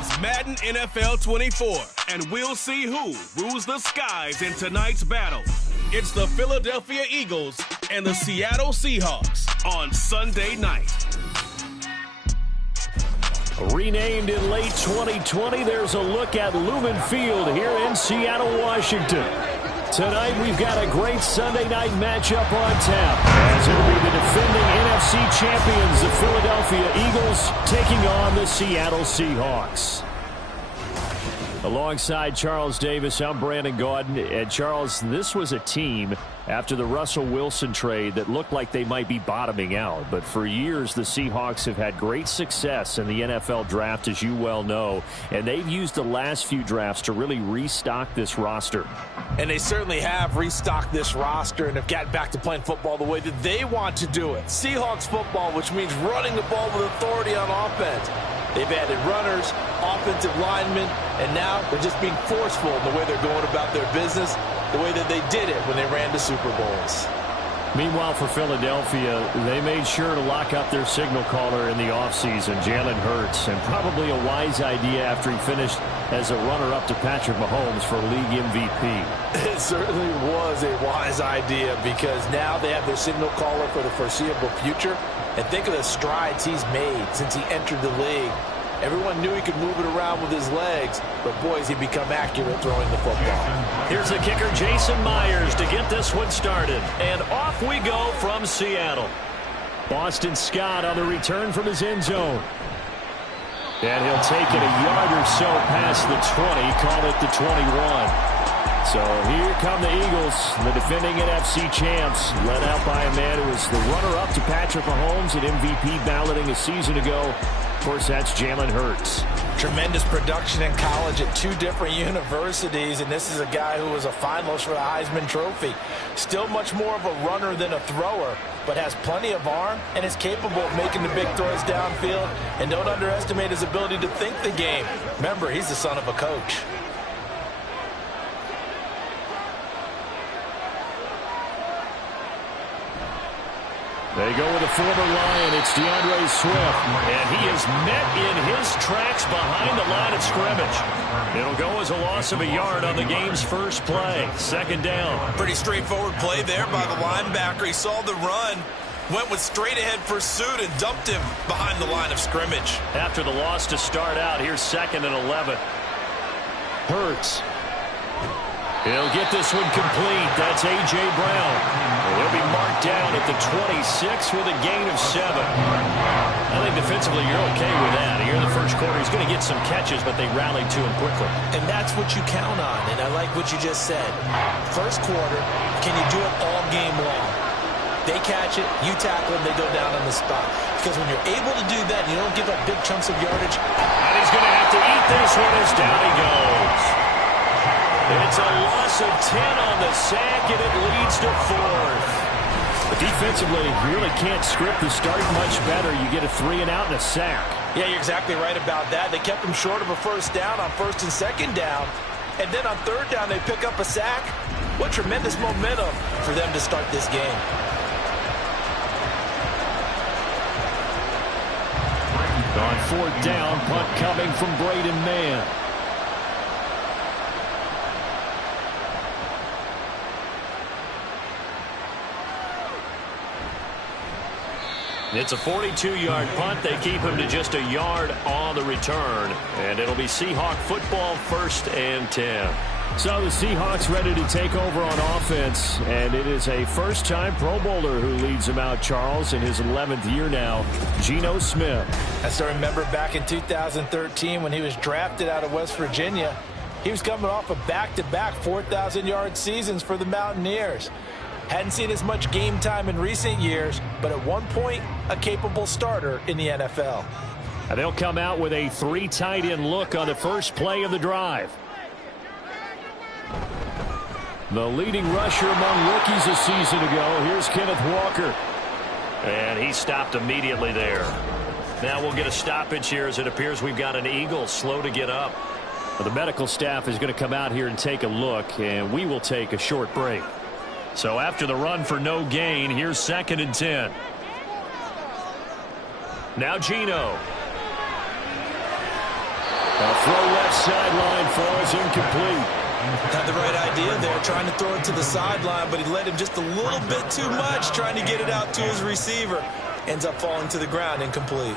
It's Madden NFL 24, and we'll see who rules the skies in tonight's battle. It's the Philadelphia Eagles and the Seattle Seahawks on Sunday night. Renamed in late 2020, there's a look at Lumen Field here in Seattle, Washington. Tonight, we've got a great Sunday night matchup on tap, as it'll be the defending NFC champions, the Philadelphia Eagles, taking on the Seattle Seahawks. Alongside Charles Davis, I'm Brandon Gaudin. And Charles, this was a team after the Russell Wilson trade that looked like they might be bottoming out. But for years, the Seahawks have had great success in the NFL draft, as you well know. And they've used the last few drafts to really restock this roster. And they certainly have restocked this roster and have gotten back to playing football the way that they want to do it. Seahawks football, which means running the ball with authority on offense. They've added runners, offensive linemen, and now they're just being forceful in the way they're going about their business, the way that they did it when they ran to Super Bowls. Meanwhile, for Philadelphia, they made sure to lock up their signal caller in the offseason, Jalen Hurts, and probably a wise idea after he finished as a runner-up to Patrick Mahomes for league MVP. It certainly was a wise idea because now they have their signal caller for the foreseeable future. And think of the strides he's made since he entered the league. Everyone knew he could move it around with his legs, but boy, has he become accurate throwing the football. Here's the kicker, Jason Myers, to get this one started. And off we go from Seattle. Boston Scott on the return from his end zone. And he'll take it a yard or so past the 20, call it the 21. So here come the Eagles, the defending NFC champs, led out by a man who was the runner-up to Patrick Mahomes at MVP balloting a season ago. Of course, that's Jalen Hurts. Tremendous production in college at two different universities, and this is a guy who was a finalist for the Heisman Trophy. Still much more of a runner than a thrower, but has plenty of arm and is capable of making the big throws downfield. And don't underestimate his ability to think the game. Remember, he's the son of a coach. They go with a former Lion. It's DeAndre Swift. And he is met in his tracks behind the line of scrimmage. It'll go as a loss of a yard on the game's first play. Second down. Pretty straightforward play there by the linebacker. He saw the run, went with straight-ahead pursuit, and dumped him behind the line of scrimmage. After the loss to start out, here's 2nd and 11. Hurts. He'll get this one complete. That's A.J. Brown. He'll be marked down at the 26 with a gain of 7. I think defensively you're okay with that. Here in the first quarter, he's going to get some catches, but they rallied to him quickly. And that's what you count on, and I like what you just said. First quarter, can you do it all game long? They catch it, you tackle them, they go down on the spot. Because when you're able to do that, and you don't give up big chunks of yardage. And he's going to have to eat this one as down he goes. It's a loss of 10 on the sack, and it leads to 4th. But defensively, you really can't script the start much better. You get a 3 and out and a sack. Yeah, you're exactly right about that. They kept them short of a first down on 1st and 2nd down. And then on 3rd down, they pick up a sack. What tremendous momentum for them to start this game. On 4th down, punt coming from Braden Mann. It's a 42-yard punt. They keep him to just a yard on the return. And it'll be Seahawk football, 1st and 10. So the Seahawks ready to take over on offense. And it is a first-time Pro Bowler who leads them out, Charles, in his 11th year now, Geno Smith. I still remember back in 2013 when he was drafted out of West Virginia. He was coming off a back-to-back 4,000-yard seasons for the Mountaineers. Hadn't seen as much game time in recent years, but at one point, a capable starter in the NFL. And they'll come out with a 3 tight end look on the first play of the drive. The leading rusher among rookies a season ago. Here's Kenneth Walker. And he stopped immediately there. Now we'll get a stoppage here as it appears we've got an Eagle slow to get up. Well, the medical staff is going to come out here and take a look, and we will take a short break. So after the run for no gain, here's 2nd and 10. Now Geno. A throw left sideline falls incomplete. Had the right idea there, trying to throw it to the sideline, but he led him just a little bit too much, trying to get it out to his receiver. Ends up falling to the ground, incomplete.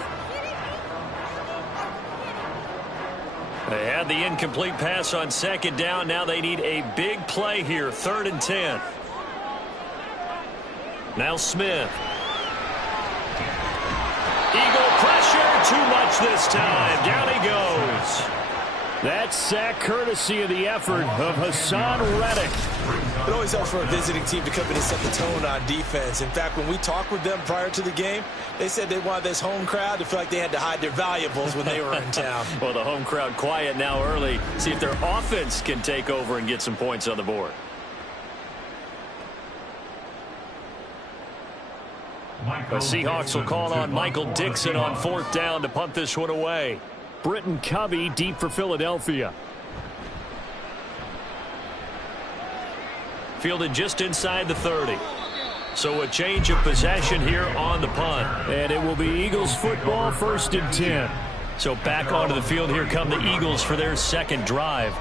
They had the incomplete pass on second down. Now they need a big play here, 3rd and 10. Now Smith. Eagle pressure, too much this time. Down he goes. That sack courtesy of the effort of Hassan Reddick. It always helps for a visiting team to come in and set the tone on defense. In fact, when we talked with them prior to the game, they said they wanted this home crowd to feel like they had to hide their valuables when they were in town. Well, the home crowd quiet now early. See if their offense can take over and get some points on the board. The Seahawks will call on Michael Dixon on 4th down to punt this one away. Britton Covey deep for Philadelphia. Fielded just inside the 30. So a change of possession here on the punt. And it will be Eagles football, 1st and 10. So back onto the field here come the Eagles for their second drive.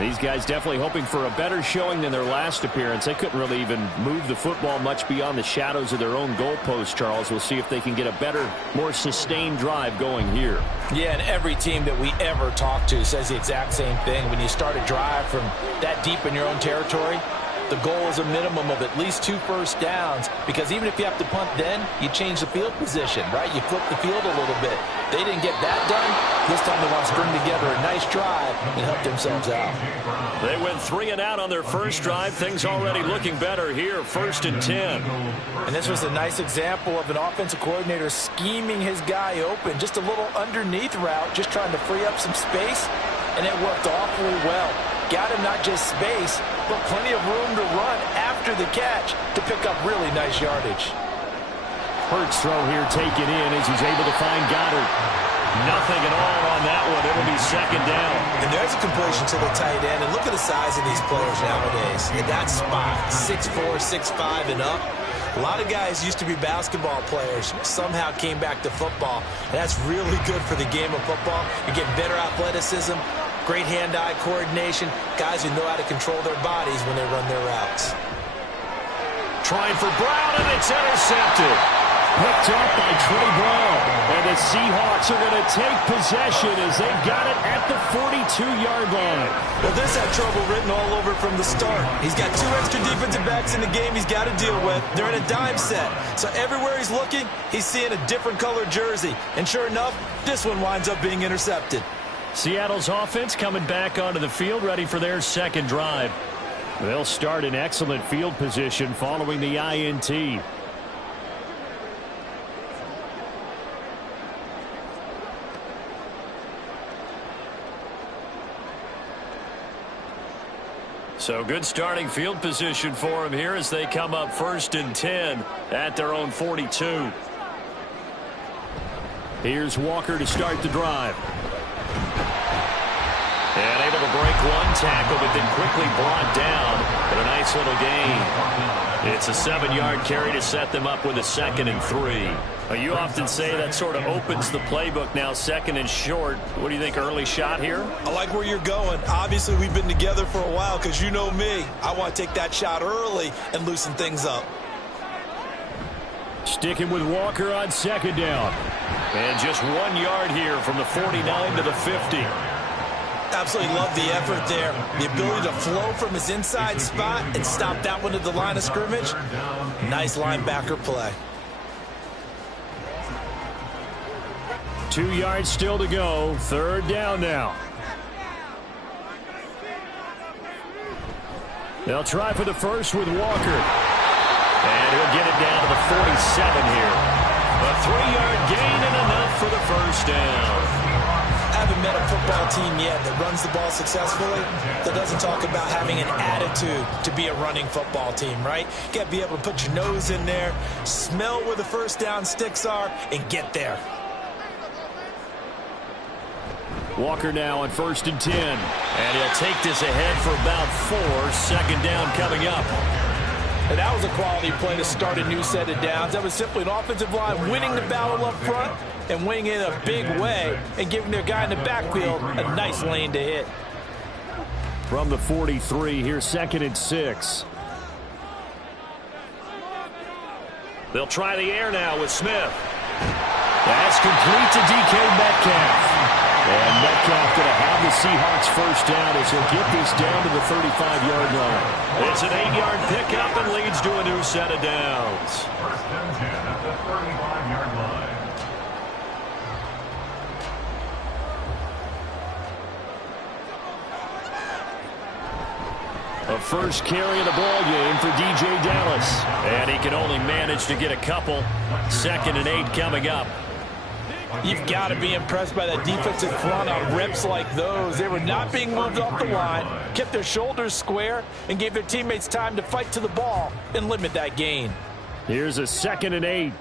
These guys definitely hoping for a better showing than their last appearance. They couldn't really even move the football much beyond the shadows of their own goalpost, Charles. We'll see if they can get a better, more sustained drive going here. Yeah, and every team that we ever talk to says the exact same thing. When you start a drive from that deep in your own territory, the goal is a minimum of at least 2 first downs, because even if you have to punt then, you change the field position, right? You flip the field a little bit. They didn't get that done. This time they want to string together a nice drive and help themselves out. They went 3 and out on their first drive. Things already looking better here, 1st and 10. And this was a nice example of an offensive coordinator scheming his guy open. Just a little underneath route, just trying to free up some space, and it worked awfully well. Got him not just space, but plenty of room to run after the catch to pick up really nice yardage. Hurts throw here taken in as he's able to find Goddard. Nothing at all on that one. It'll be 2nd down. And there's a completion to the tight end. And look at the size of these players nowadays. In that spot, 6'4", 6'5", and up. A lot of guys used to be basketball players, somehow came back to football. And that's really good for the game of football. You're getting better athleticism, great hand-eye coordination, guys who know how to control their bodies when they run their routes. Trying for Brown, and it's intercepted. Picked up by Trey Brown. And the Seahawks are going to take possession as they got it at the 42-yard line. Well, this had trouble written all over from the start. He's got 2 extra defensive backs in the game he's got to deal with. They're in a dime set. So everywhere he's looking, he's seeing a different colored jersey. And sure enough, this one winds up being intercepted. Seattle's offense coming back onto the field, ready for their second drive. They'll start in excellent field position following the INT. So good starting field position for them here as they come up 1st and 10 at their own 42. Here's Walker to start the drive. And able to break one tackle, but then quickly brought down. But a nice little gain. It's a 7-yard carry to set them up with a 2nd and 3. You often say that sort of opens the playbook now, 2nd and short. What do you think, early shot here? I like where you're going. Obviously, we've been together for a while because you know me. I want to take that shot early and loosen things up. Sticking with Walker on 2nd down. And just 1 yard here from the 49 to the 50. Absolutely love the effort there. The ability to flow from his inside spot and stop that one at the line of scrimmage. Nice linebacker play. 2 yards still to go. 3rd down now. They'll try for the first with Walker. And he'll get it down to the 47 here. A 3-yard gain and enough for the 1st down. I haven't met a football team yet that runs the ball successfully that doesn't talk about having an attitude to be a running football team, right? You got to be able to put your nose in there, smell where the 1st down sticks are, and get there. Walker now on 1st and 10. And he'll take this ahead for about 4. 2nd down coming up. And that was a quality play to start a new set of downs. That was simply an offensive line winning the battle up front and winning in a big way and giving their guy in the backfield a nice lane to hit. From the 43, here's 2nd and 6. They'll try the air now with Smith. That's complete to DK Metcalf. And Metcalf going to have the Seahawks first down as he'll get this down to the 35-yard line. It's an 8-yard pickup and leads to a new set of downs. First and 10 at the 35-yard line. A first carry of the ball game for DJ Dallas. And he can only manage to get a couple. 2nd and 8 coming up. You've got to be impressed by that defensive front on reps like those. They were not being moved off the line, kept their shoulders square, and gave their teammates time to fight to the ball and limit that gain. Here's a 2nd and 8.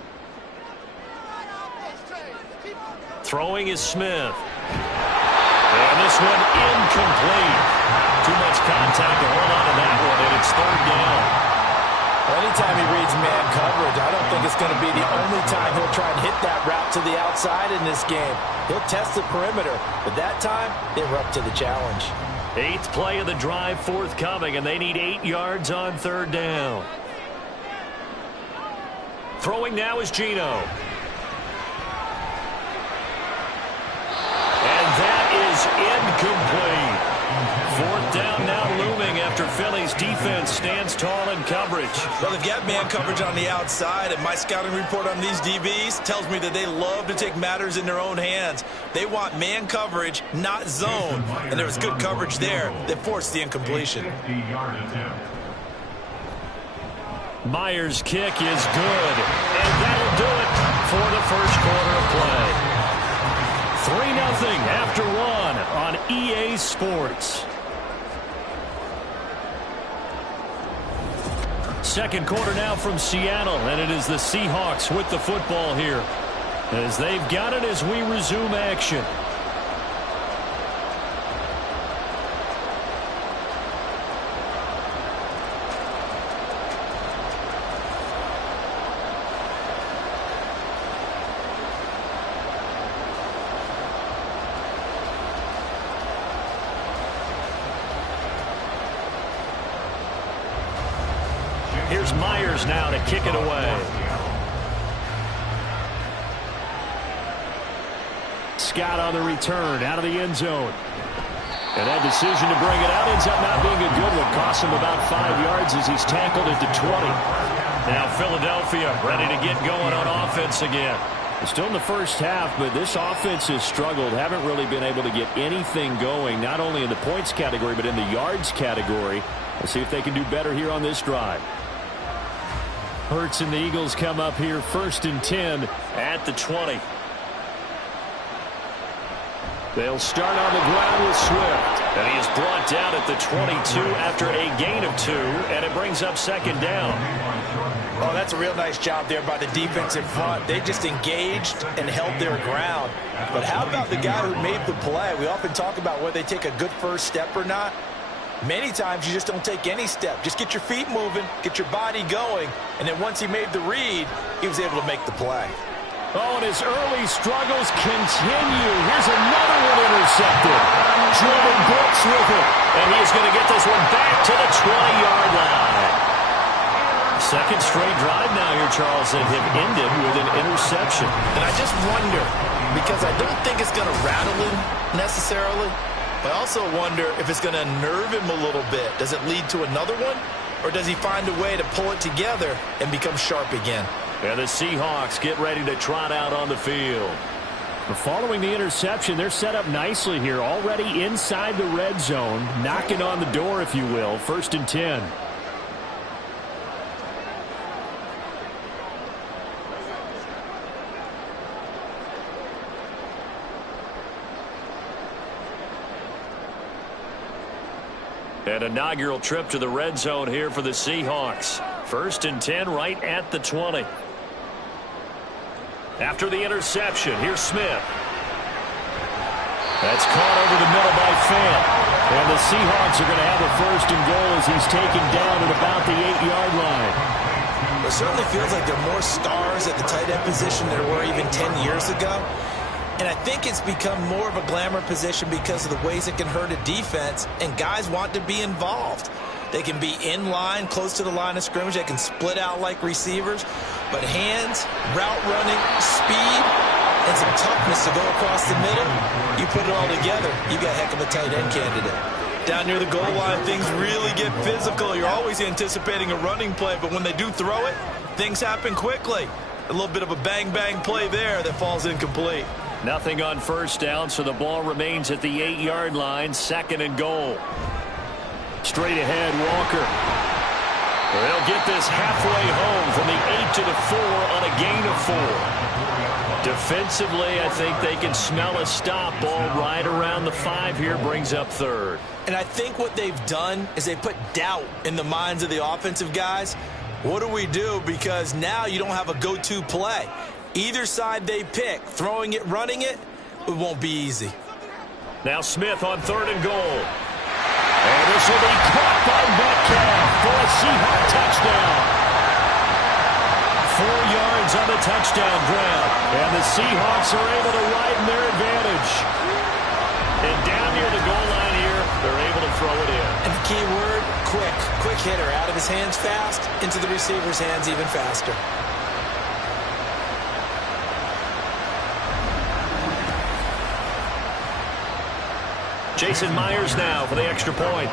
Throwing is Smith. And this one incomplete. Too much contact to hold on to that one, and it's 3rd down. Anytime he reads man coverage, I don't think it's going to be the only time he'll try and hit that route to the outside in this game. He'll test the perimeter, but that time, they were up to the challenge. 8th play of the drive forthcoming, and they need 8 yards on 3rd down. Throwing now is Geno. And that is incomplete. 4th down now looming after Philly's defense stands tall in coverage. Well, they've got man coverage on the outside, and my scouting report on these DBs tells me that they love to take matters in their own hands. They want man coverage, not zone, and there was good coverage there that forced the incompletion. Myers' kick is good, and that'll do it for the first quarter of play. 3-0 after 1 on EA Sports. Second quarter now from Seattle, and it is the Seahawks with the football here as they've got it as we resume action. Here's Myers now to kick it away. Scott on the return out of the end zone. And that decision to bring it out ends up not being a good one. Costs him about 5 yards as he's tackled at the 20. Now Philadelphia ready to get going on offense again. We're still in the first half, but this offense has struggled. Haven't really been able to get anything going, not only in the points category, but in the yards category. Let's see if they can do better here on this drive. Hurts and the Eagles come up here 1st and 10 at the 20. They'll start on the ground with Swift. And he is brought down at the 22 after a gain of 2, and it brings up 2nd down. Oh, that's a real nice job there by the defensive front. They just engaged and held their ground. But how about the guy who made the play? We often talk about whether they take a good first step or not. Many times you just don't take any step. Just get your feet moving, get your body going, and then once he made the read, he was able to make the play. Oh, and his early struggles continue. Here's another one intercepted. Jordan Brooks with it, and he's going to get this one back to the 20-yard line. Second straight drive now here, Charles, that have ended with an interception. And I just wonder, because I don't think it's going to rattle him necessarily, I also wonder if it's going to nerve him a little bit. Does it lead to another one? Or does he find a way to pull it together and become sharp again? And the Seahawks get ready to trot out on the field. Following the interception, they're set up nicely here. Already inside the red zone. Knocking on the door, if you will. 1st and 10. An inaugural trip to the red zone here for the Seahawks. 1st and 10 right at the 20. After the interception, here's Smith. That's caught over the middle by Fant. And the Seahawks are going to have a first and goal as he's taken down at about the 8-yard line. It certainly feels like there are more stars at the tight end position than there were even 10 years ago. And I think it's become more of a glamour position because of the ways it can hurt a defense, and guys want to be involved. They can be in line, close to the line of scrimmage. They can split out like receivers. But hands, route running, speed, and some toughness to go across the middle, you put it all together, you got a heck of a tight end candidate. Down near the goal line, things really get physical. You're always anticipating a running play, but when they do throw it, things happen quickly. A little bit of a bang-bang play there that falls incomplete. Nothing on first down, so the ball remains at the 8-yard line, second and goal. Straight ahead, Walker. They'll get this halfway home from the 8 to the 4 on a gain of 4. Defensively, I think they can smell a stop. Ball right around the 5 here, brings up third. And I think what they've done is they put doubt in the minds of the offensive guys. What do we do? Because now you don't have a go-to play. Either side they pick, throwing it, running it, it won't be easy. Now Smith on third and goal. And this will be caught by Metcalf for a Seahawk touchdown. 4 yards on the touchdown grab. And the Seahawks are able to widen their advantage. And down near the goal line here, they're able to throw it in. And the key word, quick. Quick hitter. Out of his hands fast, into the receiver's hands even faster. Jason Myers now for the extra point.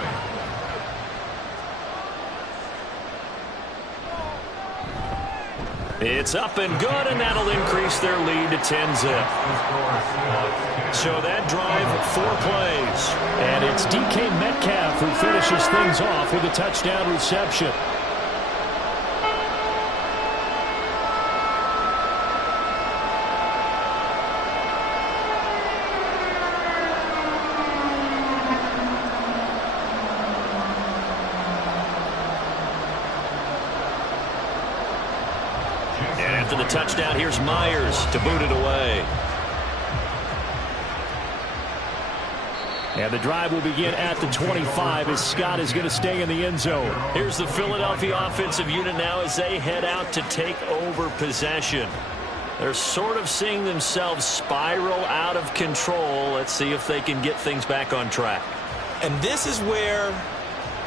It's up and good, and that'll increase their lead to 10-zip. So that drive, 4 plays. And it's DK Metcalf who finishes things off with a touchdown reception. After the touchdown, here's Myers to boot it away. And the drive will begin at the 25 as Scott is going to stay in the end zone. Here's the Philadelphia offensive unit now as they head out to take over possession. They're sort of seeing themselves spiral out of control. Let's see if they can get things back on track. And this is where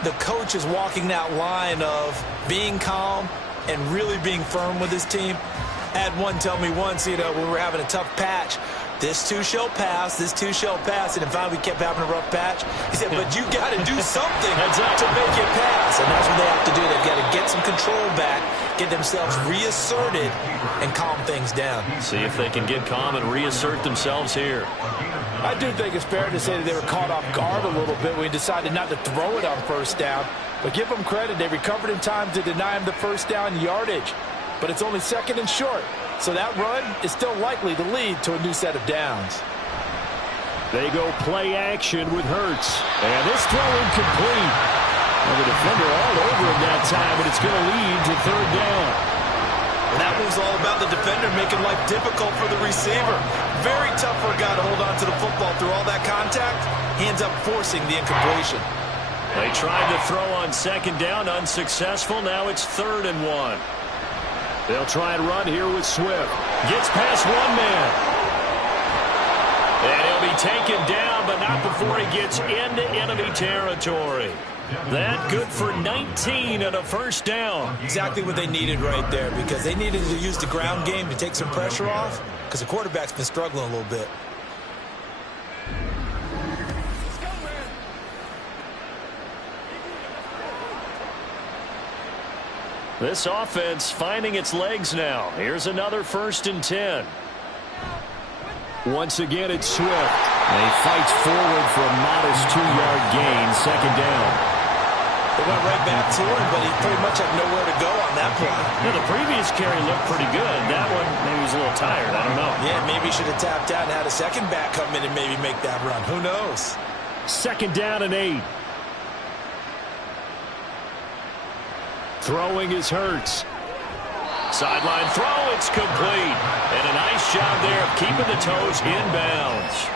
the coach is walking that line of being calm and really being firm with his team. Had one tell me once, when we were having a tough patch, this too shall pass, this too shall pass, and in fact we kept having a rough patch. He said, but you got to do something to make it pass, and that's what they have to do. They've got to get some control back, get themselves reasserted, and calm things down. See if they can get calm and reassert themselves here. I do think it's fair to say that they were caught off guard a little bit when we decided not to throw it on first down. But give them credit. They recovered in time to deny him the first down yardage. But it's only second and short. So that run is still likely to lead to a new set of downs. They go play action with Hurts. And this throw incomplete. And the defender all over him that time, but it's going to lead to third down. And that was all about the defender making life difficult for the receiver. Very tough for a guy to hold on to the football through all that contact. He ends up forcing the incompletion. They tried to throw on second down, unsuccessful. Now it's 3rd and 1. They'll try and run here with Swift. Gets past one man. And he'll be taken down, but not before he gets into enemy territory. That good for 19 and a first down. Exactly what they needed right there, because they needed to use the ground game to take some pressure off, because the quarterback's been struggling a little bit. This offense finding its legs now. Here's another 1st and 10. Once again, it's Swift. And he fights forward for a modest 2-yard gain, second down. They went right back to him, but he pretty much had nowhere to go on that play. Yeah, the previous carry looked pretty good. That one, maybe he was a little tired. I don't know. Yeah, maybe he should have tapped out and had a second back come in and maybe make that run. Who knows? Second down and 8. Throwing is Hurts. Sideline throw, it's complete. And a nice job there of keeping the toes inbounds.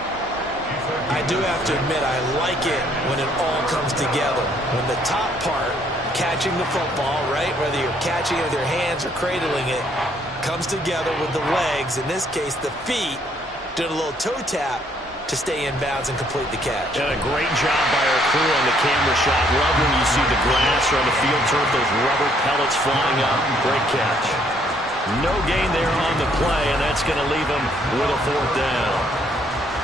I I do have to admit, I like it when it all comes together. When the top part, catching the football, right, whether you're catching it with your hands or cradling it, comes together with the legs, in this case the feet, doing a little toe tap to stay in bounds and complete the catch. And a great job by our crew on the camera shot. Love when you see the grass or on the field turf, those rubber pellets flying up. Great catch. No gain there on the play, and that's going to leave him with a 4th down.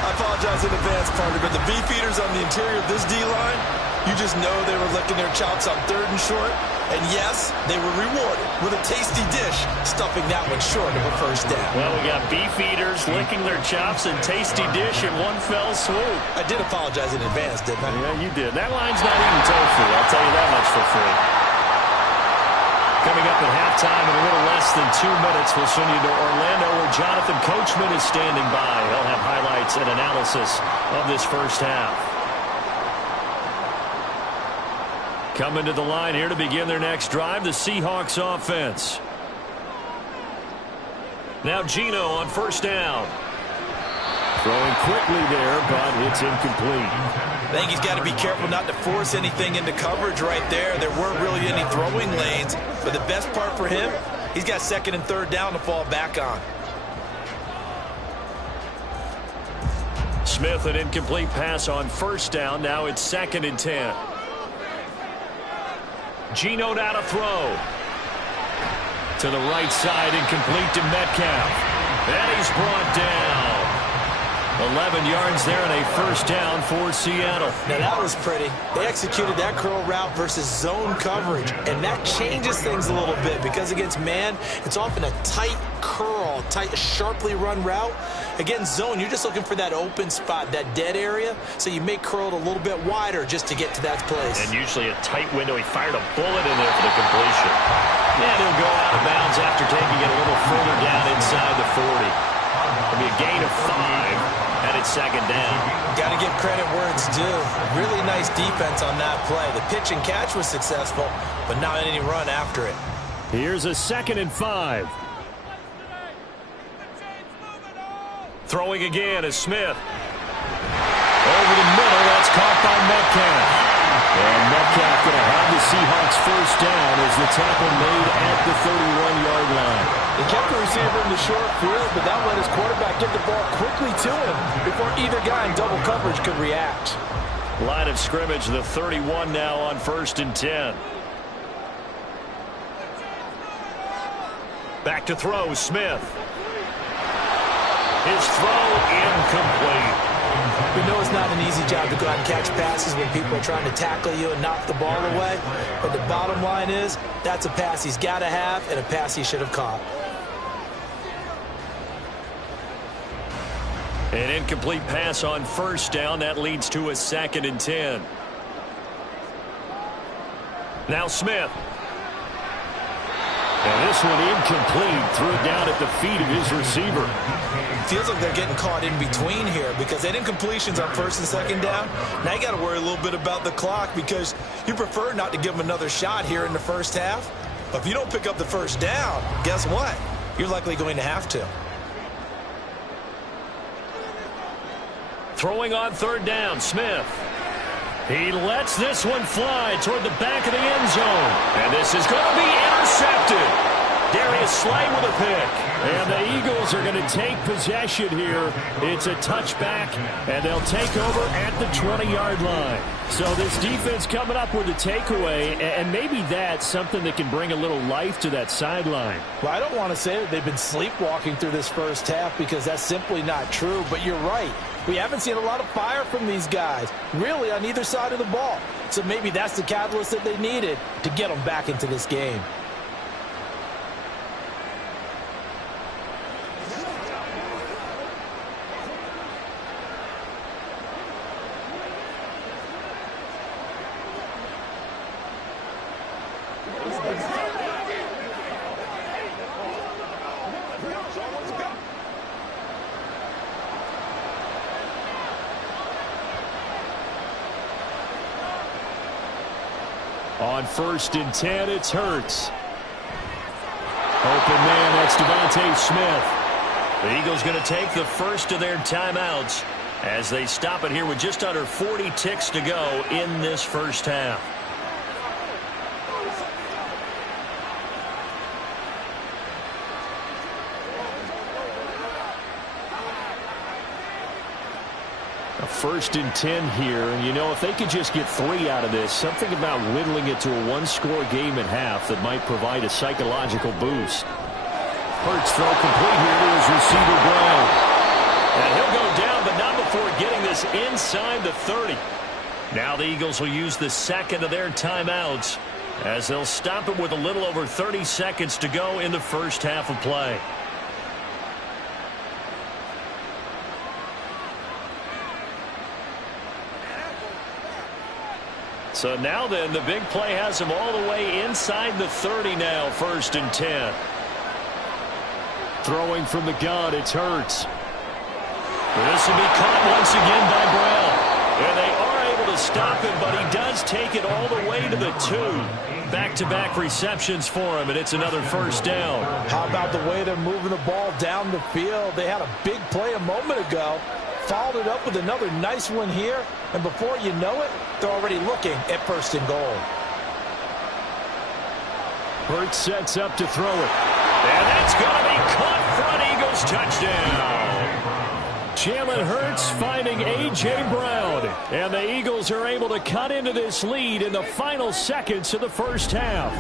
I apologize in advance, partner, but the beefeaters on the interior of this D-line, you just know they were licking their chops on 3rd and short. And yes, they were rewarded with a tasty dish, stuffing that one short of a 1st down. Well, we got beefeaters licking their chops and tasty dish in one fell swoop. I did apologize in advance, didn't I? Yeah, you did. That line's not even tofu. I'll tell you that much for free. Coming up at halftime in a little less than 2 minutes, we'll send you to Orlando where Jonathan Coachman is standing by. He'll have highlights and analysis of this first half. Coming to the line here to begin their next drive, the Seahawks offense. Now Geno on 1st down. Throwing quickly there, but it's incomplete. I think he's got to be careful not to force anything into coverage right there. There weren't really any throwing lanes, but the best part for him, he's got 2nd and 3rd down to fall back on. Smith, an incomplete pass on 1st down. Now it's 2nd and 10. Geno now to throw. To the right side, incomplete to Metcalf. And he's brought down. 11 yards there and a 1st down for Seattle. Now that was pretty. They executed that curl route versus zone coverage, and that changes things a little bit because against man, it's often a tight curl, tight, sharply run route. Against zone, you're just looking for that open spot, that dead area, so you may curl it a little bit wider just to get to that place. And usually a tight window. He fired a bullet in there for the completion. And he'll go out of bounds after taking it a little further down inside the 40. It'll be a gain of 5. And it's 2nd down. Got to give credit where it's due. Really nice defense on that play. The pitch and catch was successful, but not any run after it. Here's a 2nd and 5. Throwing again is Smith. Over the middle, that's caught by Metcalf. And Metcalf going to have the Seahawks 1st down as the tackle made at the 31-yard line. He kept the receiver in the short field, but that let his quarterback get the ball quickly to him before either guy in double coverage could react. Line of scrimmage, the 31 now on 1st and 10. Back to throw, Smith. His throw incomplete. We know it's not an easy job to go out and catch passes when people are trying to tackle you and knock the ball away. But the bottom line is, that's a pass he's got to have and a pass he should have caught. An incomplete pass on 1st down. That leads to a 2nd and 10. Now Smith. And this one incomplete. Threw it down at the feet of his receiver. Feels like they're getting caught in between here because they had incompletions on 1st and 2nd down. Now you got to worry a little bit about the clock because you prefer not to give them another shot here in the 1st half. But if you don't pick up the 1st down, guess what? You're likely going to have to. Throwing on 3rd down, Smith. He lets this one fly toward the back of the end zone. And this is going to be intercepted. Darius Slay with a pick. And the Eagles are going to take possession here. It's a touchback, and they'll take over at the 20-yard line. So this defense coming up with a takeaway, and maybe that's something that can bring a little life to that sideline. Well, I don't want to say that they've been sleepwalking through this 1st half because that's simply not true, but you're right. We haven't seen a lot of fire from these guys, really, on either side of the ball. So maybe that's the catalyst that they needed to get them back into this game. On 1st and 10, it's Hurts. Open man, that's Devontae Smith. The Eagles going to take the first of their timeouts as they stop it here with just under 40 ticks to go in this first half. A 1st and 10 here, and you know, if they could just get 3 out of this, something about whittling it to a one-score game at half that might provide a psychological boost. Hurts throw complete here to his receiver Brown. And he'll go down, but not before getting this inside the 30. Now the Eagles will use the second of their timeouts as they'll stop it with a little over 30 seconds to go in the first half of play. So now then, the big play has him all the way inside the 30 now, 1st and 10. Throwing from the gun, it's Hurts. This will be caught once again by Brown. And they are able to stop him, but he does take it all the way to the 2. Back-to-back receptions for him, and it's another 1st down. How about the way they're moving the ball down the field? They had a big play a moment ago. Followed it up with another nice one here, and before you know it, they're already looking at 1st and goal. Hurts sets up to throw it. And that's going to be caught front. Eagles touchdown. Jalen Hurts finding A.J. Brown. And the Eagles are able to cut into this lead in the final seconds of the first half.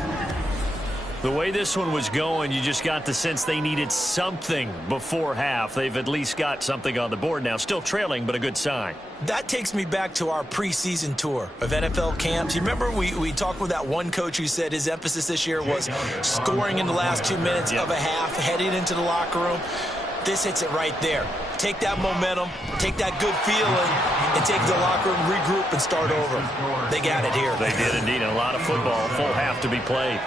The way this one was going, you just got the sense they needed something before half. They've at least got something on the board now. Still trailing, but a good sign. That takes me back to our preseason tour of NFL camps. You remember we talked with that one coach who said his emphasis this year was scoring in the last 2 minutes of a half, heading into the locker room. This hits it right there. Take that momentum, take that good feeling, and take it to the locker room, regroup, and start over. They got it here. They did indeed. A lot of football, full half to be played.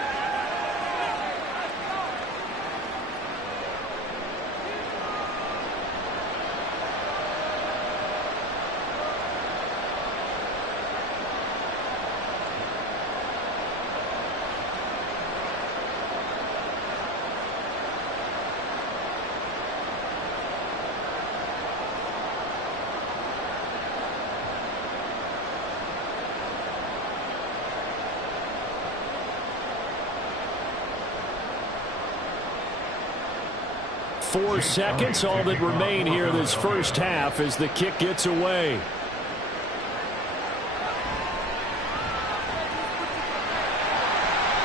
Four seconds, all that remain here this first half as the kick gets away.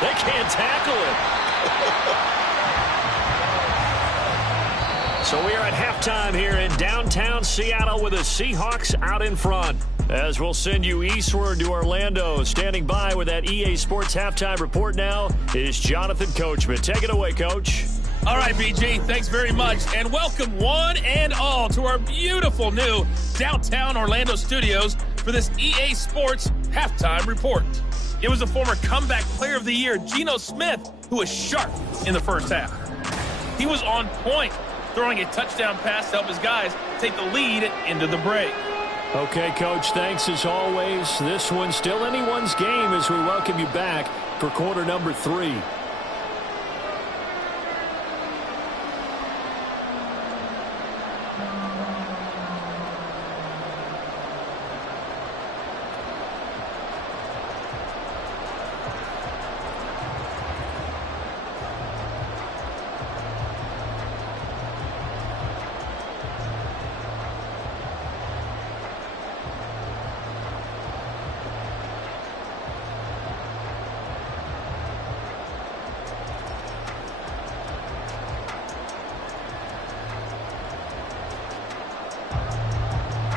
They can't tackle it. So we are at halftime here in downtown Seattle with the Seahawks out in front. As we'll send you eastward to Orlando. Standing by with that EA Sports halftime report now is Jonathan Coachman. Take it away, Coach. All right, BG, thanks very much. And welcome one and all to our beautiful new downtown Orlando studios for this EA Sports halftime report. It was the former comeback player of the year, Geno Smith, who was sharp in the first half. He was on point, throwing a touchdown pass to help his guys take the lead into the break. Okay, Coach, thanks as always. This one's still anyone's game as we welcome you back for quarter number 3.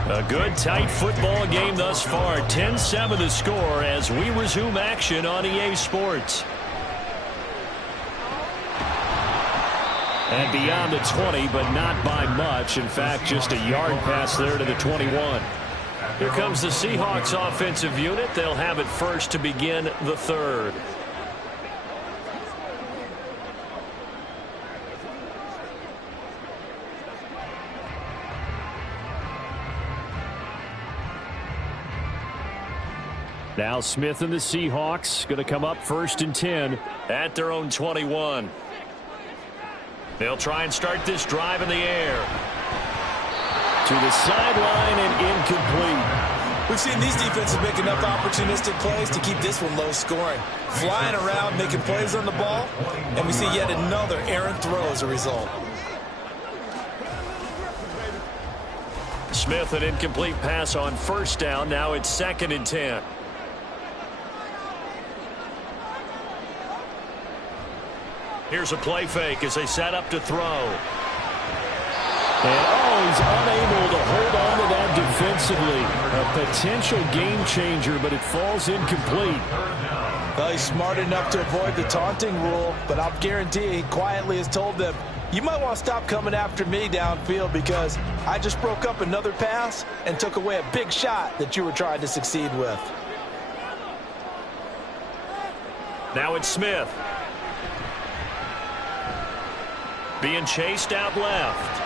A good, tight football game thus far. 10-7 the score as we resume action on EA Sports. And beyond the 20, but not by much. In fact, just a yard pass there to the 21. Here comes the Seahawks offensive unit. They'll have it first to begin the third. Now Smith and the Seahawks going to come up 1st and 10 at their own 21. They'll try and start this drive in the air. To the sideline and incomplete. We've seen these defenses make enough opportunistic plays to keep this one low scoring. Flying around, making plays on the ball, and we see yet another errant throw as a result. Smith, an incomplete pass on first down. Now it's 2nd and 10. Here's a play fake as they set up to throw. And, he's unable to hold on to that defensively. A potential game changer, but it falls incomplete. Well, he's smart enough to avoid the taunting rule, but I'll guarantee he quietly has told them, you might want to stop coming after me downfield because I just broke up another pass and took away a big shot that you were trying to succeed with. Now it's Smith. Being chased out left.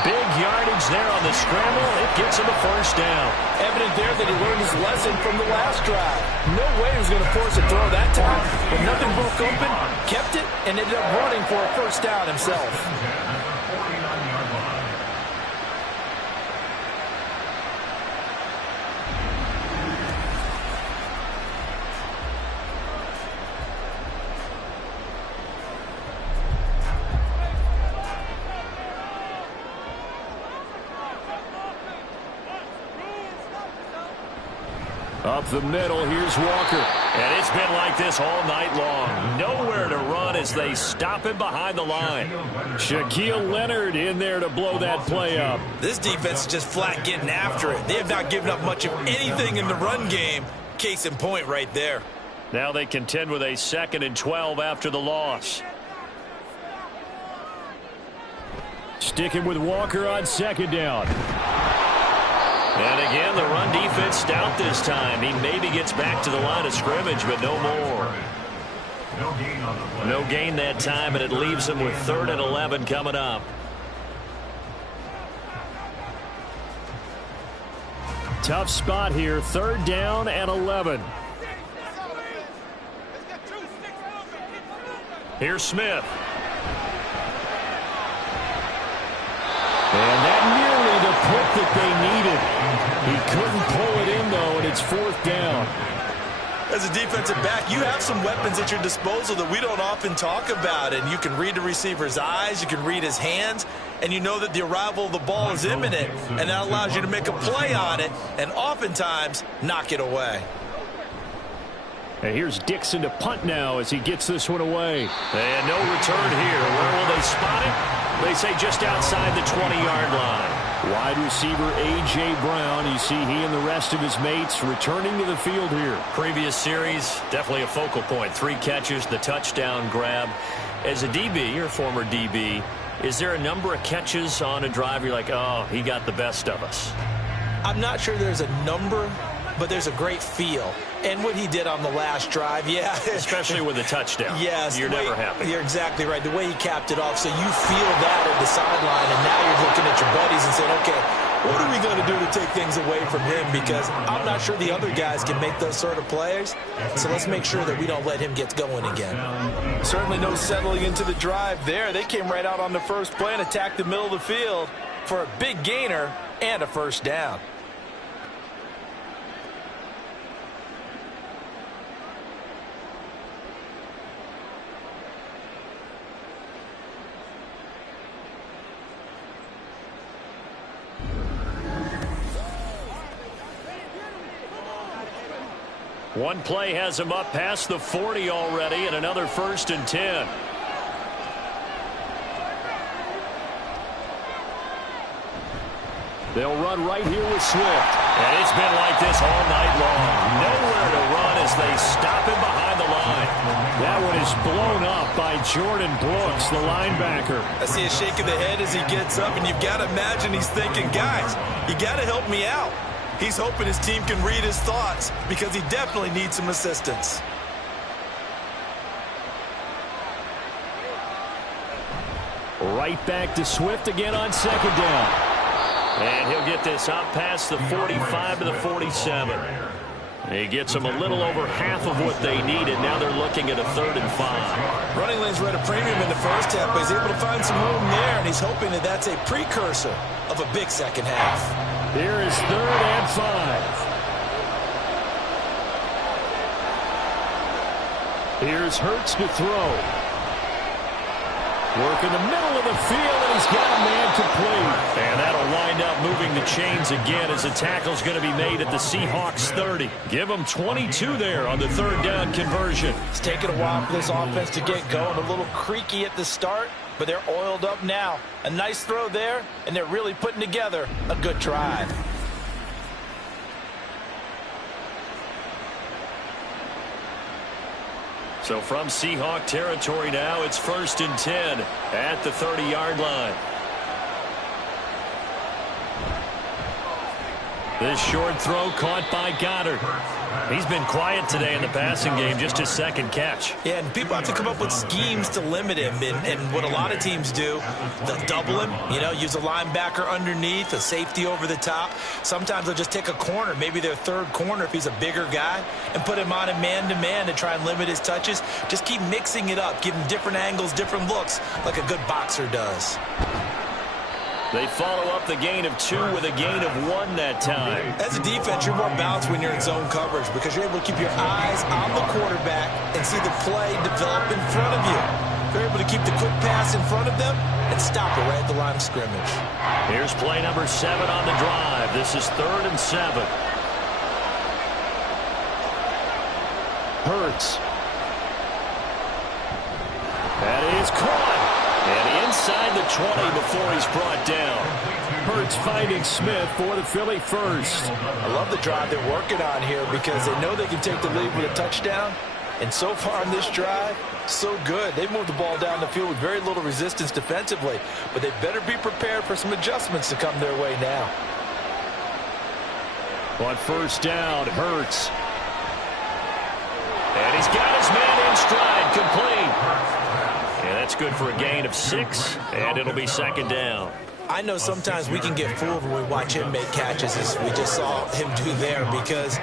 Big yardage there on the scramble. It gets him a first down. Evident there that he learned his lesson from the last drive. No way he was going to force a throw that time, but nothing broke open, kept it, and ended up running for a first down himself. Up the middle, here's Walker. And it's been like this all night long. Nowhere to run as they stop him behind the line. Shaquille Leonard in there to blow that play up. This defense is just flat getting after it. They have not given up much of anything in the run game. Case in point right there. Now they contend with a 2nd and 12 after the loss. Sticking with Walker on 2nd down. And again, the run defense stout this time. He maybe gets back to the line of scrimmage, but no more. No gain that time, and it leaves him with 3rd and 11 coming up. Tough spot here, 3rd down and 11. Here's Smith. And that nearly the pick that they needed. He couldn't pull it in, though, and it's 4th down. As a defensive back, you have some weapons at your disposal that we don't often talk about. And you can read the receiver's eyes, you can read his hands, and you know that the arrival of the ball is imminent. And that allows you to make a play on it and oftentimes knock it away. And here's Dixon to punt now as he gets this one away. And no return here. Where will they spot it? They say just outside the 20-yard line. Wide receiver A.J. Brown. You see he and the rest of his mates returning to the field here. Previous series, definitely a focal point. 3 catches, the touchdown grab. As a DB, you're a former DB, is there a number of catches on a drive you're like, oh, he got the best of us? I'm not sure there's a number, but there's a great feel. And what he did on the last drive, yeah. Especially with a touchdown. Yes. You're never happy. You're exactly right. The way he capped it off, so you feel that at the sideline, and now you're looking at your buddies and saying, okay, what are we going to do to take things away from him? Because I'm not sure the other guys can make those sort of plays. So let's make sure that we don't let him get going again. Certainly no settling into the drive there. They came right out on the first play and attacked the middle of the field for a big gainer and a first down. One play has him up past the 40 already, and another 1st and 10. They'll run right here with Swift. And it's been like this all night long. Nowhere to run as they stop him behind the line. That one is blown up by Jordan Brooks, the linebacker. I see a shake of the head as he gets up, and you've got to imagine he's thinking, guys, you got to help me out. He's hoping his team can read his thoughts because he definitely needs some assistance. Right back to Swift again on 2nd down. And he'll get this out past the 45 to the 47. He gets them a little over half of what they needed. Now they're looking at a 3rd and 5. Running lanes were at a premium in the first half, but he's able to find some room there, and he's hoping that that's a precursor of a big second half. Here is 3rd and 5. Here's Hurts to throw. Work in the middle of the field, and he's got a man complete. And that'll wind up moving the chains again as the tackle's going to be made at the Seahawks 30. Give them 22 there on the 3rd down conversion. It's taken a while for this offense to get going. A little creaky at the start, but they're oiled up now. A nice throw there, and they're really putting together a good drive. So from Seahawk territory now, it's 1st and 10 at the 30-yard line. This short throw caught by Goddard. He's been quiet today in the passing game, just his 2nd catch. Yeah, and people have to come up with schemes to limit him. And what a lot of teams do, they'll double him, use a linebacker underneath, a safety over the top. Sometimes they'll just take a corner, maybe their 3rd corner if he's a bigger guy, and put him on a man-to-man to try and limit his touches. Just keep mixing it up, give him different angles, different looks, like a good boxer does. They follow up the gain of 2 with a gain of 1 that time. As a defense, you're more balanced when you're in zone coverage because you're able to keep your eyes on the quarterback and see the play develop in front of you. You're able to keep the quick pass in front of them and stop it right at the line of scrimmage. Here's play number 7 on the drive. This is 3rd and 7. Hurts. That is caught. And inside the 20 before he's brought down. Hurts finding Smith for the Philly first. I love the drive they're working on here because they know they can take the lead with a touchdown. And so far on this drive, so good. They've moved the ball down the field with very little resistance defensively. But they better be prepared for some adjustments to come their way now. On 1st down, Hurts. And he's got his man in stride, complete. And that's good for a gain of 6, and it'll be 2nd down. I know sometimes we can get fooled when we watch him make catches, as we just saw him do there, because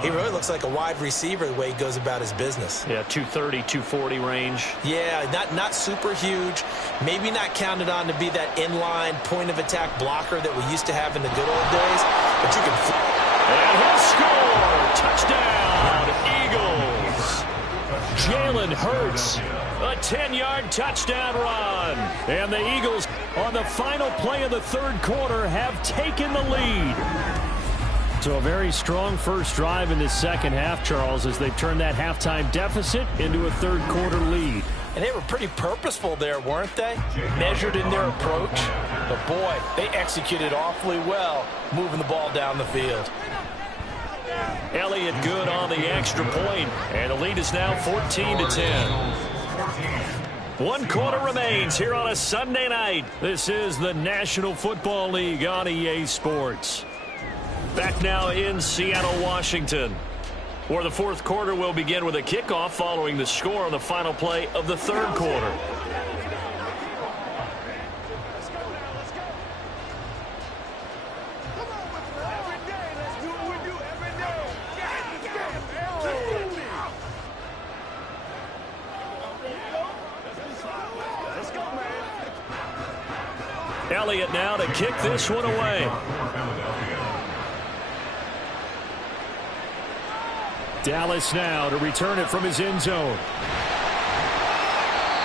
he really looks like a wide receiver the way he goes about his business. Yeah, 230, 240 range. Yeah, not super huge. Maybe not counted on to be that inline point-of-attack blocker that we used to have in the good old days, but you can... And he'll score! Touchdown, Eagles! Jalen Hurts. A 10-yard touchdown run. And the Eagles, on the final play of the 3rd quarter, have taken the lead. So a very strong first drive in this 2nd half, Charles, as they've turned that halftime deficit into a 3rd quarter lead. And they were pretty purposeful there, weren't they? Measured in their approach. But, boy, they executed awfully well, moving the ball down the field. Elliott good on the extra point, and the lead is now 14-10. 1 quarter remains here on a Sunday night. This is the National Football League on EA Sports. Back now in Seattle, Washington, where the 4th quarter will begin with a kickoff following the score on the final play of the 3rd quarter. Elliott now to kick this one away. Dallas now to return it from his end zone.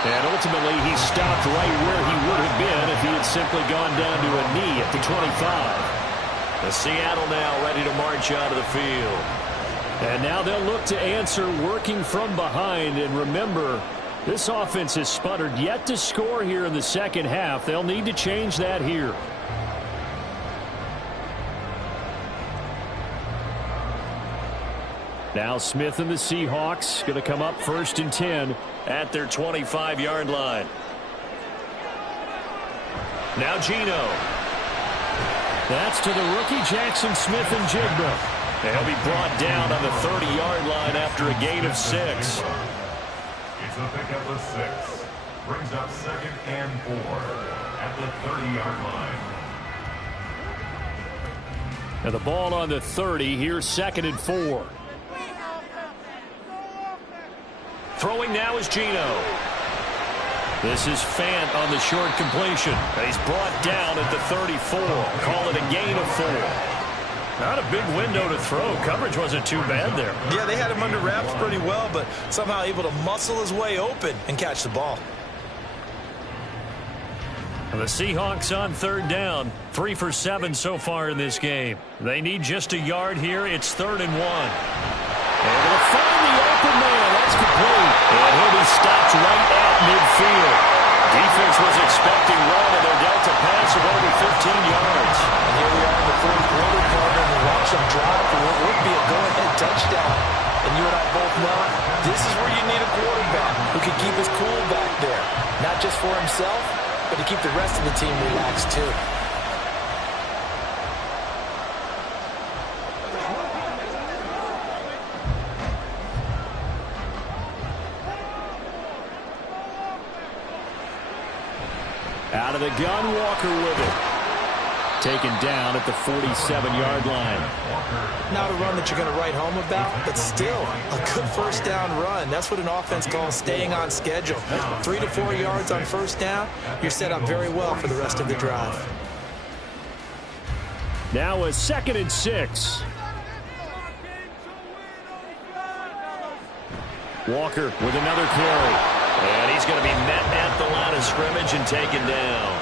And ultimately he stopped right where he would have been if he had simply gone down to a knee at the 25. The Seattle now ready to march out of the field. And now they'll look to answer working from behind. And remember, this offense has sputtered yet to score here in the 2nd half. They'll need to change that here. Now Smith and the Seahawks going to come up 1st and 10 at their 25-yard line. Now Geno. That's to the rookie Jackson Smith and Jigba. And he'll be brought down on the 30-yard line after a gain of 6. It's a pickup of 6. Brings up 2nd and 4 at the 30-yard line. And the ball on the 30. Here's 2nd and 4. Throwing now is Geno. This is Fant on the short completion. He's brought down at the 34. Call it a gain of 4. Not a big window to throw. Coverage wasn't too bad there. Yeah, they had him under wraps pretty well, but somehow able to muscle his way open and catch the ball. The Seahawks on third down. 3 for 7 so far in this game. They need just a yard here. It's 3rd and 1. Able to find the open man. That's complete. And he'll be stopped right at midfield. Defense was expecting run, and they're dealt a pass of over 15 yards. And here we are in the fourth quarter, partner, and we watch them drive for what would be a go-ahead touchdown. And you and I both know this is where you need a quarterback who can keep his cool back there. Not just for himself, but to keep the rest of the team relaxed too. Out of the gun, Walker with it. Taken down at the 47-yard line. Not a run that you're going to write home about, but still a good first down run. That's what an offense calls staying on schedule. 3 to 4 yards on first down, you're set up very well for the rest of the drive. Now a 2nd and 6. Walker with another carry. And he's going to be met at the line of scrimmage and taken down.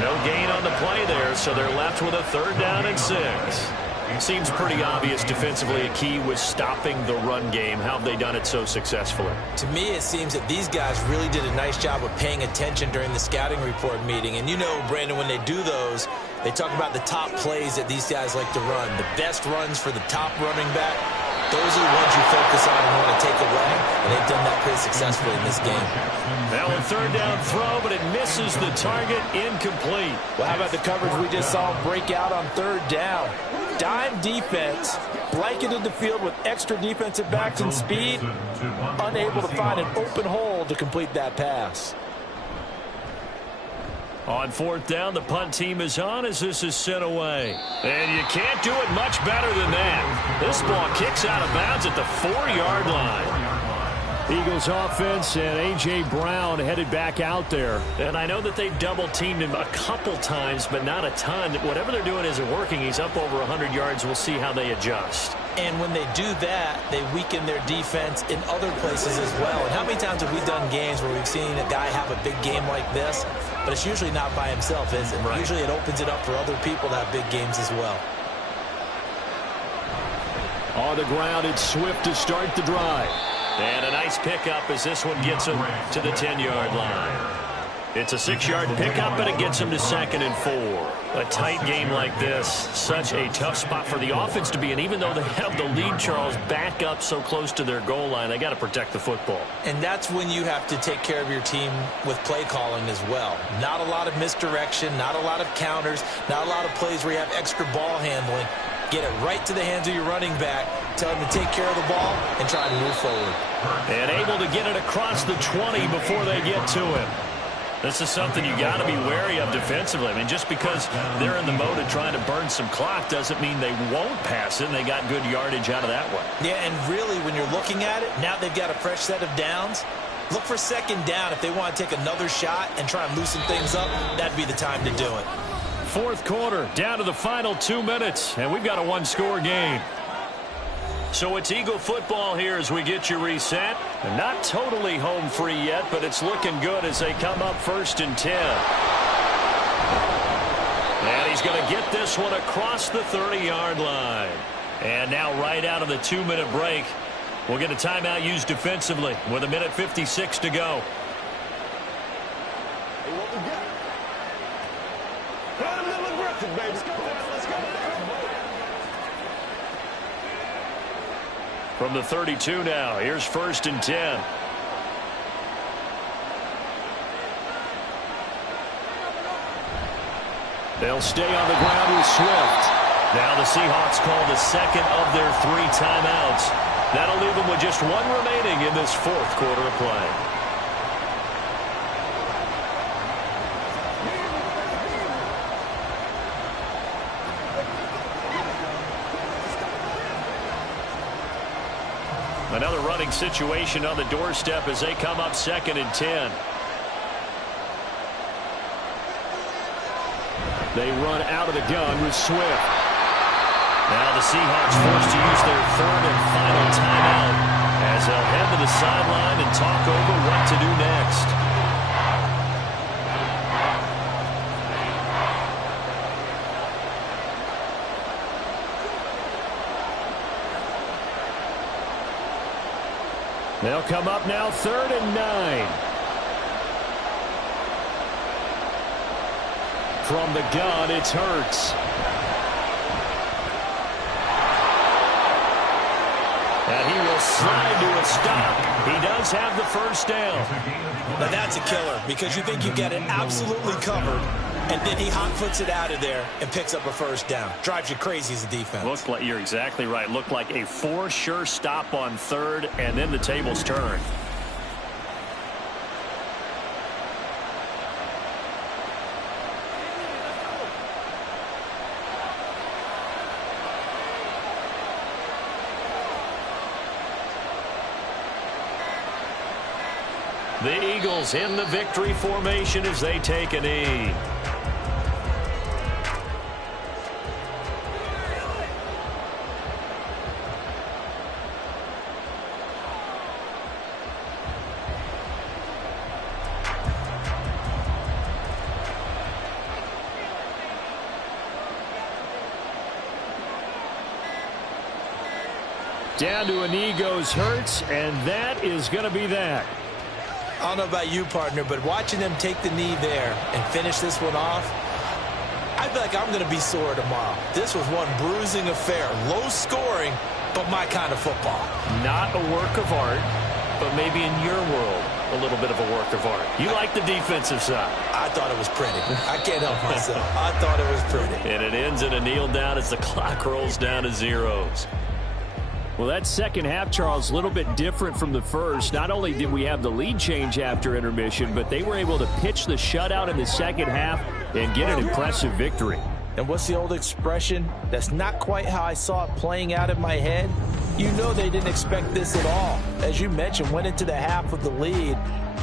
No gain on the play there, so they're left with a 3rd down and 6. Seems pretty obvious defensively a key was stopping the run game. How have they done it so successfully? To me, it seems that these guys really did a nice job of paying attention during the scouting report meeting. And you know, Brandon, when they do those, they talk about the top plays that these guys like to run. The best runs for the top running back. Those are the ones you focus on and want to take away, and they've done that pretty successfully in this game. Now a 3rd down throw, but it misses the target, incomplete. Well, how about the coverage we just saw break out on 3rd down? Dime defense, blanketed the field with extra defensive backs and speed, unable to find an open hole to complete that pass. On 4th down, the punt team is on as this is sent away. And you can't do it much better than that. This ball kicks out of bounds at the 4-yard line. Eagles offense and A.J. Brown headed back out there. And I know that they've double-teamed him a couple times, but not a ton. Whatever they're doing isn't working. He's up over 100 yards. We'll see how they adjust. And when they do that, they weaken their defense in other places as well. And how many times have we done games where we've seen a guy have a big game like this, but it's usually not by himself, is it? Right. Usually it opens it up for other people to have big games as well. On the ground, it's Swift to start the drive. And a nice pickup as this one gets him to the 10-yard line. It's a 6-yard pickup, but it gets him to 2nd and 4. A tight game like this, such a tough spot for the offense to be in. Even though they have the lead, Charles, back up so close to their goal line, they got to protect the football. And that's when you have to take care of your team with play calling as well. Not a lot of misdirection, not a lot of counters, not a lot of plays where you have extra ball handling. Get it right to the hands of your running back. Tell him to take care of the ball and try to move forward. And able to get it across the 20 before they get to him. This is something you got to be wary of defensively. I mean, just because they're in the mode of trying to burn some clock doesn't mean they won't pass it, and they got good yardage out of that one. Yeah, and really, when you're looking at it, now they've got a fresh set of downs. Look for 2nd down. If they want to take another shot and try and loosen things up, that'd be the time to do it. 4th quarter, down to the final 2 minutes, and we've got a 1-score game. So it's Eagle football here as we get you reset. And not totally home free yet, but it's looking good as they come up 1st and 10. And he's going to get this one across the 30-yard line. And now right out of the 2-minute break, we'll get a timeout used defensively with 1:56 to go. From the 32 now, here's 1st and 10. They'll stay on the ground with Swift. Now the Seahawks call the 2nd of their 3 timeouts. That'll leave them with just 1 remaining in this 4th quarter of play. Another running situation on the doorstep as they come up 2nd and 10. They run out of the gun with Swift. Now the Seahawks forced to use their third and final timeout as they'll head to the sideline and talk over what to do next. They'll come up now 3rd and 9. From the gun, it's Hurts. And he will slide to a stop. He does have the first down. Now that's a killer because you think you get it absolutely covered, and then he hot foots it out of there and picks up a first down. Drives you crazy as a defense. Looked like, you're exactly right. Looked like a for sure stop on 3rd, and then the tables turn. The Eagles in the victory formation as they take a knee. Down to a knee goes Hurts, and that is going to be that. I don't know about you, partner, but watching them take the knee there and finish this one off, I feel like I'm going to be sore tomorrow. This was one bruising affair. Low scoring, but my kind of football. Not a work of art, but maybe in your world, a little bit of a work of art. You like the defensive side. I thought it was pretty. I can't help myself. I thought it was pretty. And it ends in a kneel down as the clock rolls down to zeros. Well, that second half, Charles, a little bit different from the first. Not only did we have the lead change after intermission, but they were able to pitch the shutout in the second half and get an impressive victory. And what's the old expression? That's not quite how I saw it playing out in my head. You know they didn't expect this at all. As you mentioned, went into the half with the lead.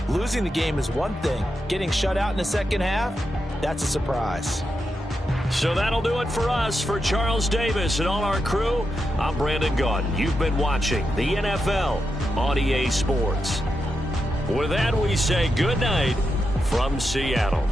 Losing the game is one thing. Getting shut out in the second half, that's a surprise. So that'll do it for us. For Charles Davis and all our crew, I'm Brandon Gaudin. You've been watching the NFL on EA Sports. With that, we say good night from Seattle.